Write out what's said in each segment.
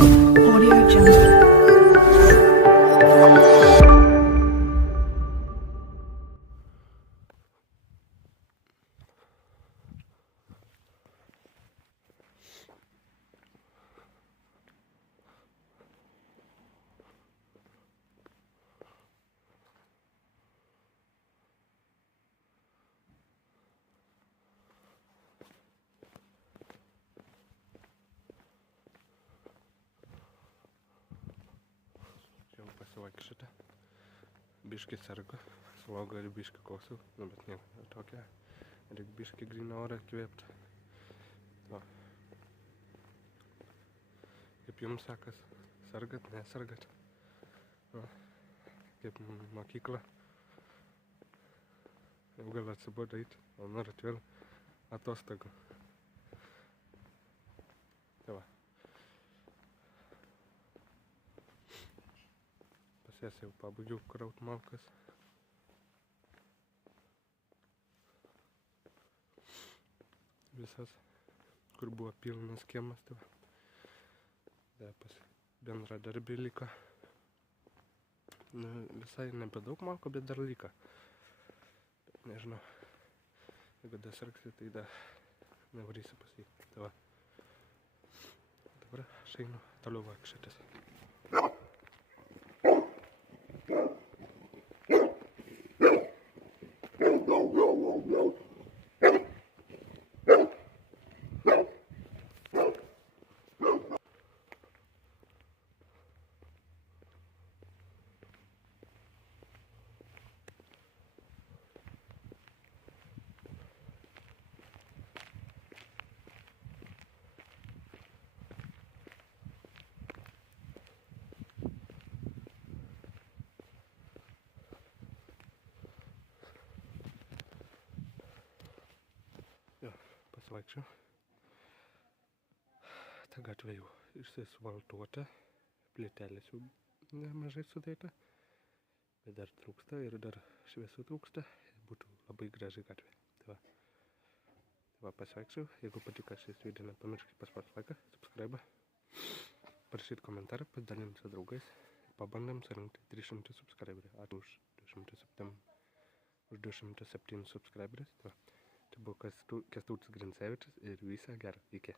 Audio Jungle. Pasivaikščioti. Biški serga, sloga ir biški kosu, bet nieko tokia. Reik biški gryną orą kvėpti. Va. Kaip jums sekas? Sergat, nesergat? Va. Kaip mokykla. Jau gal atsibodo eiti, o norit vėl atostogų. Tai va. Jas jau pabaigiau kraut malkas. Visas, kur buvo pilnas kiemas, tai va. Dar pas bendradarbį liko. Visai nebedaug malko, bet dar liko. Bet nežinau, jeigu dar sargsi, tai dar nevarysiu pas jį. Tai va. Dabar aš einu toliau vaikščiotis. Pasivaikščiau. Ta gatvė jau išsisvaltuota, plytelės jau nemažai sudėta, bet dar trūksta ir dar šviesų trūksta, būtų labai graži gatvė. Tai va pasivaikščiau, jeigu patiko šis video, nepamirškit paspausti laiką, subscribe, parašyti komentarą, pasidalinti su draugais, pabandėm surinkti 300 subscriberių, ačiū už 207 subscriberius. Tai buvo Kęstutis Grincevičius ir visą gerą. Iki.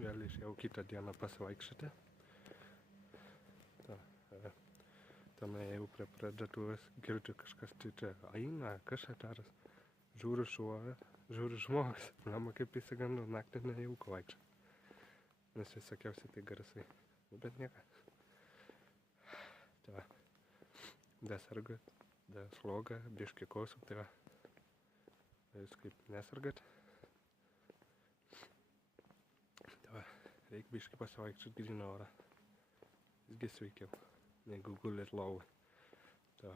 Vėl išėjau kitą dieną pasivaikščioti. Tame jau prie parduotuvės girdžiu kažkas čia eina, kas čia daras. Žiūriu šuo, žiūriu žmogus. Mama kaip įsigandau, naktį nejauku vaikščioti. Nes visokiausiai tai garsai. Bet nieko. Tai va. Da sargat, da sloga, biški kosu, tai va. Jūs kaip nesargat. Reikia biškį pasivaikščiot gryną orą. Visgi sveikiau, negu gulėt lovoj. Tai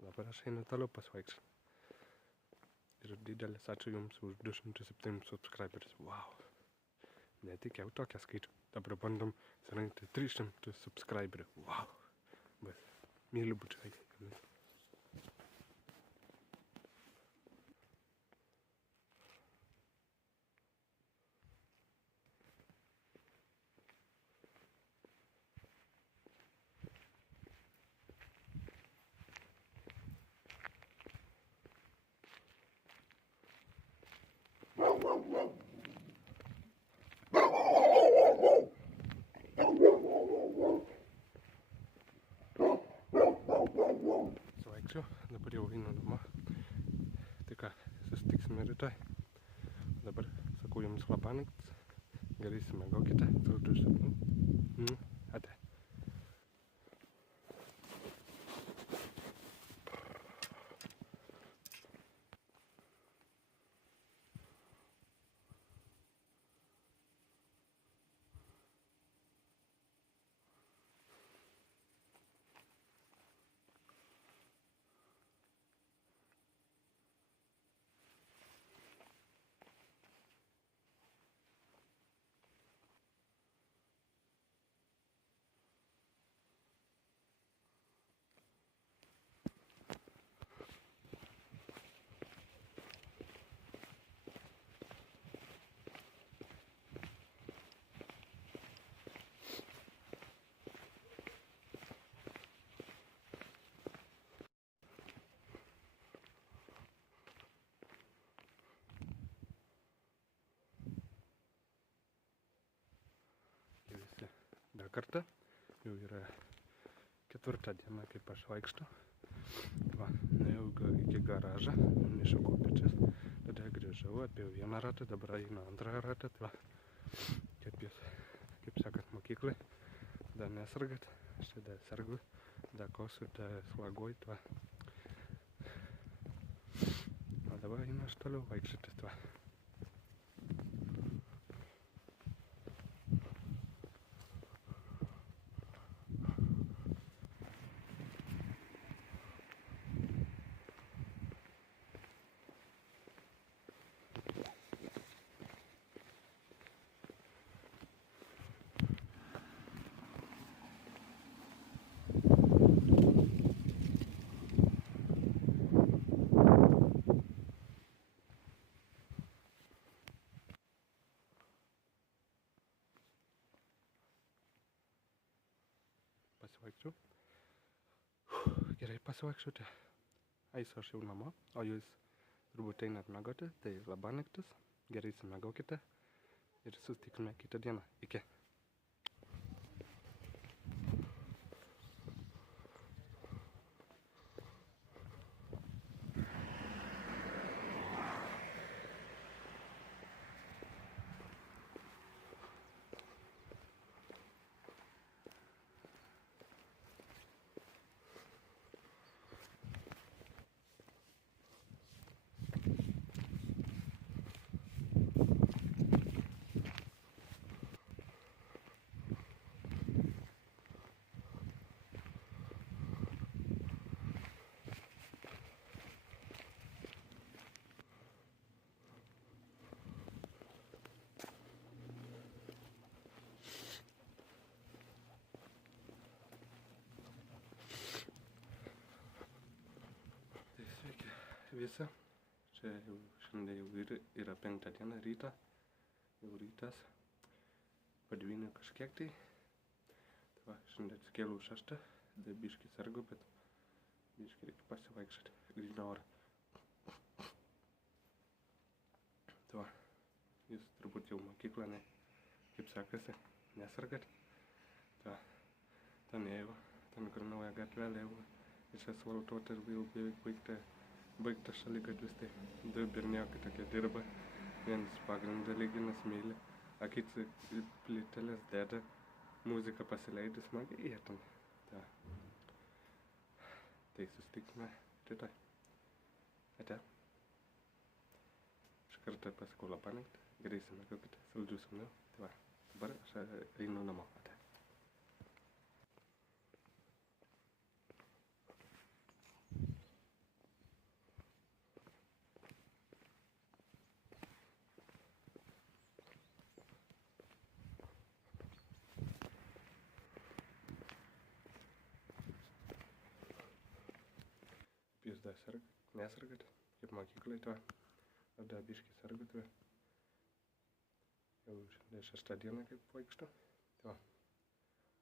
dabar aš einu toliau pasivaikščiot. Ir didelis ačiū jums už 207 subscriberius. Wow. Netikėjau tokią skaičių. Dabar bandom surinkti 300 subscriberių. Wow. Bet myliu bučiai. Savaikščiu, dabar jau einu namo. Tai ką, susitiksime rytoj. Dabar sakau jums labanakts. Gerai išsimiegokite. Saldžių sapnų. Ate. Dar kartą, jau yra 4 diena, kaip aš vaikštu. Va, nuėjau iki garažą, nunešiau kopėčias, tada grįžau, apėjau 1 ratą, dabar einu 2 ratą. Va, kaip jūs, kaip sakant, mokyklai, da nesargat, aš tada sargu, da kosu, da slaguoju, va. O dabar einu aš toliau vaikščiotis, va. Pasivaikščiau. Gerai pasivaikščioti. Eisiu aš jau namo, o jūs turbūt einat miegoti, tai labanaktis. Gerai išsimiegokite ir susitiksime kitą dieną. Iki. Visi. Čia jau šiandien jau yra 5 diena ryta. Jau rytas. Padvynė kažkiek tai. Tai va, šiandien atsikėliau 6. Da biškį sargu, bet biškį reikia pasivaikščioti. Gryną orą. Tai va, jūs turbūt jau mokyklą, ne? Kaip sekasi, nesargat. Tai va, ten ėjau, ten kur nauja gatvelė jau išasfaltuota ir jau beveik baigtas šaligatvis, tai 2 berniukai tokie dirba, vienas pagrindą lygina smėlį, a kiti plyteles deda, muziką pasileidus smagiai jie ten. Tai susitikime rytoj. Ate. Iš karto pasakau labanakti, gerai išsimiegokite, saldžių sapnų. Tai va, dabar aš einu namo. Ate. Jūs dar nesargat, kaip mokyklai tuo, ar dar biškį sargat tuo. Jau 6 diena kaip vaikšto. Tai va,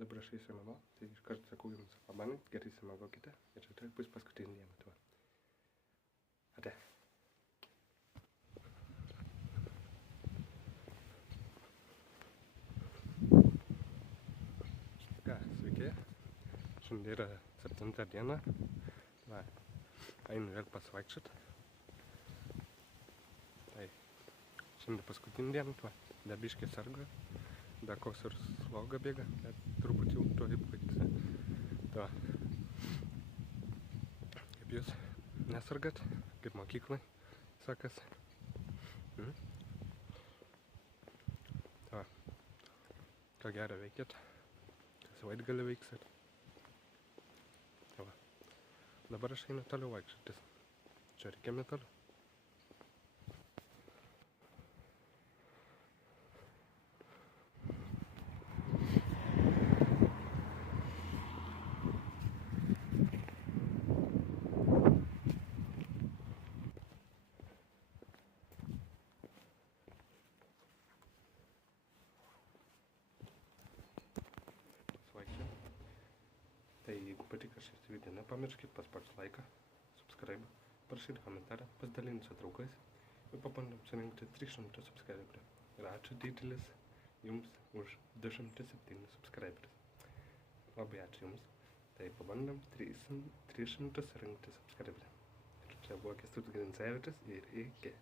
dabar aš eisiu namo, tai iškart sakau jums, pabanykit, gerai išsimiegokite ir čia bus paskutinė diena. Tai va. Ate. Ką, sveiki. Šiandien yra 7 diena. Va, einu vėl pasivaikščiot. Tai šiandien paskutinė diena, tuo. Dar biškį sarga, dar koks ir sloga bėga, bet truputį jau to įpaikti. Tai kaip jūs nesargat, kaip mokyklai sakas. Tai ką gerą veikėt, ką savaitgalį veiksit. Tai dabar aš einu toliau vaikščiotis. Čia reikiame toliau. Tai jeigu patiko šis video, nepamirškit paspausti laiką, subscribe, parašyti komentarą, pasidalinti su draugais ir pabandom surinkti 300 subscriberių. Ir ačiū didelis jums už 207 subscriberius. Labai ačiū jums. Tai pabandom 300 surinkti subscriberių. Ir čia buvo Kęstutis Grincevičius ir iki.